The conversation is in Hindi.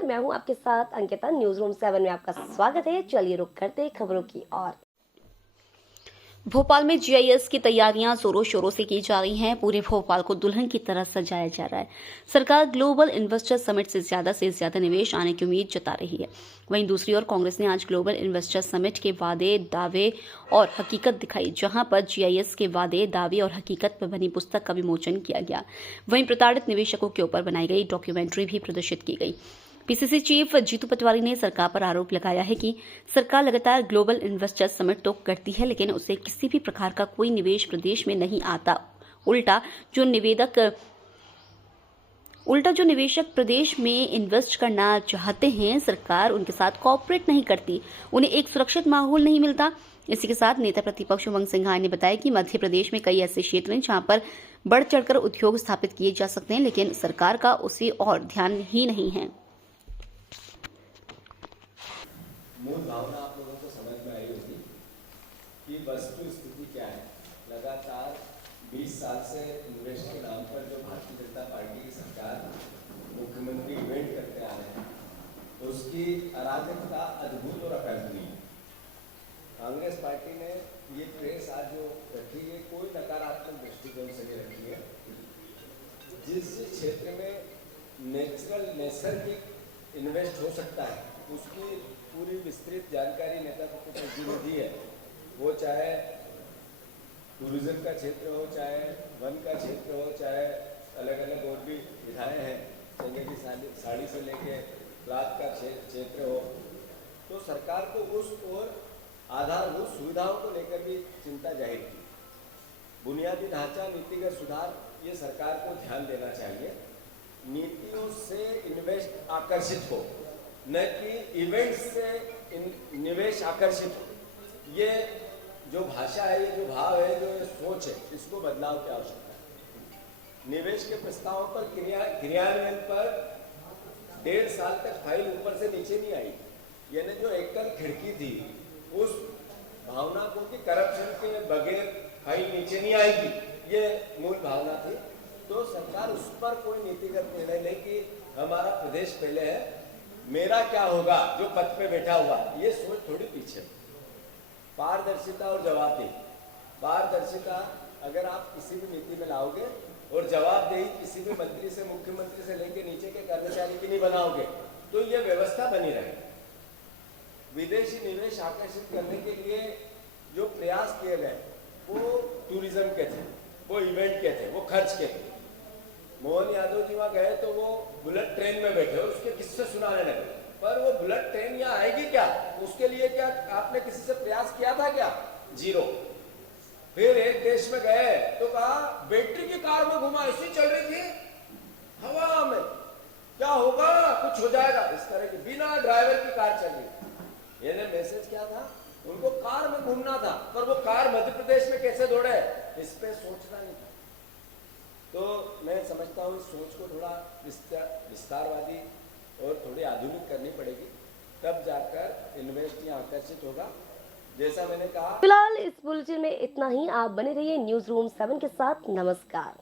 नमस्कार, मैं हूं आपके साथ अंकिता। न्यूज रूम 7 में आपका स्वागत है। चलिए रुक करते हैं खबरों की ओर। भोपाल में जीआईएस की तैयारियां जोरों शोरों से की जा रही हैं। पूरे भोपाल को दुल्हन की तरह सजाया जा रहा है। सरकार ग्लोबल इन्वेस्टर समिट से ज्यादा निवेश आने की उम्मीद जता रही है। वहीं दूसरी ओर कांग्रेस ने आज ग्लोबल इन्वेस्टर समिट के वादे, दावे और हकीकत दिखाई, जहां पर जीआईएस के वादे, दावे और हकीकत पर बनी पुस्तक का विमोचन किया गया। वहीं प्रताड़ित निवेशकों के ऊपर बनाई गई डॉक्यूमेंट्री भी प्रदर्शित की गई। पीसीसी चीफ जीतू पटवारी ने सरकार पर आरोप लगाया है कि सरकार लगातार ग्लोबल इन्वेस्टर समिट तो करती है, लेकिन उसे किसी भी प्रकार का कोई निवेश प्रदेश में नहीं आता। उल्टा जो निवेशक प्रदेश में इन्वेस्ट करना चाहते हैं, सरकार उनके साथ कॉपरेट नहीं करती, उन्हें एक सुरक्षित माहौल नहीं मिलता। इसी के साथ नेता प्रतिपक्ष उमंग सिंघार ने बताया कि मध्य प्रदेश में कई ऐसे क्षेत्र हैं जहां पर बढ़ चढ़कर उद्योग स्थापित किए जा सकते हैं, लेकिन सरकार का उसी और ध्यान ही नहीं है। मूल भावना आप लोगों को समझ में आई होगी कि वस्तु स्थिति क्या है। लगातार 20 साल से इन्वेस्ट के नाम पर जो भारतीय जनता पार्टी की सरकार मुख्यमंत्री इवेंट करते आ रहे हैं, उसकी अराजकता अद्भुत और अकल्पनीय है। कांग्रेस पार्टी ने ये प्रेस आज जो रखी है, कोई नकारात्मक दृष्टिकोण से नहीं रखी है। जिस क्षेत्र में नैसर्गिक इन्वेस्ट हो सकता है, उसकी पूरी विस्तृत जानकारी नेता प्रतिपक्ष ने दी है। वो चाहे टूरिज्म का क्षेत्र हो, चाहे वन का क्षेत्र हो, चाहे अलग अलग और भी विधाएं हैं, चने की साड़ी से लेके क्लॉथ का क्षेत्र हो, तो सरकार को उस और आधारभूत सुविधाओं को लेकर भी चिंता जाहिर की। बुनियादी ढांचा, नीतिगत सुधार, ये सरकार को ध्यान देना चाहिए। नीतियों से इन्वेस्ट आकर्षित हो, न कि इवेंट से निवेश आकर्षित हो। ये जो भाषा है, ये जो भाव है, जो ये सोच है, इसको बदलाव की आवश्यकता है। निवेश के प्रस्तावों पर क्रियान्वयन पर 1.5 साल तक फाइल ऊपर से नीचे नहीं आई। यानी जो एकल खिड़की थी, उस भावना को कि करप्शन के बगैर फाइल नीचे नहीं आएगी, ये मूल भावना थी। तो सरकार उस पर कोई नीतिगत निर्णय ले कि हमारा प्रदेश पहले है, मेरा क्या होगा जो पद पे बैठा हुआ, ये सोच थोड़ी पीछे। पारदर्शिता और जवाबदेही। पारदर्शिता अगर आप किसी भी नीति में लाओगे और जवाबदेही किसी भी मंत्री से, मुख्यमंत्री से लेकर नीचे के कर्मचारी की नहीं बनाओगे, तो ये व्यवस्था बनी रहेगी। विदेशी निवेश आकर्षित करने के लिए जो प्रयास किए गए, वो टूरिज्म के थे, वो इवेंट के थे, वो खर्च के थे। मोहन यादव जी वहां गए तो वो बुलेट ट्रेन में बैठे और उसके किस्से सुनाने लगे, पर वो बुलेट ट्रेन यहाँ आएगी क्या? उसके लिए क्या आपने किसी से प्रयास किया था क्या? जीरो। फिर एक देश में गए तो कहा बैटरी की कार में घुमा, ऐसी चल रही थी हवा में, क्या होगा, कुछ हो जाएगा, इस तरह की बिना ड्राइवर की कार चल रही। ये मैसेज क्या था? उनको कार में घूमना था, पर वो कार मध्य प्रदेश में कैसे दौड़े, इस पे सोचना नहीं था। तो मैं समझता हूँ इस सोच को थोड़ा विस्तारवादी और थोड़ी आधुनिक करनी पड़ेगी, तब जाकर इन्वेस्ट यहाँ आकर्षित होगा। जैसा मैंने कहा, फिलहाल इस बुलेटिन में इतना ही। आप बने रहिए न्यूज रूम 7 के साथ। नमस्कार।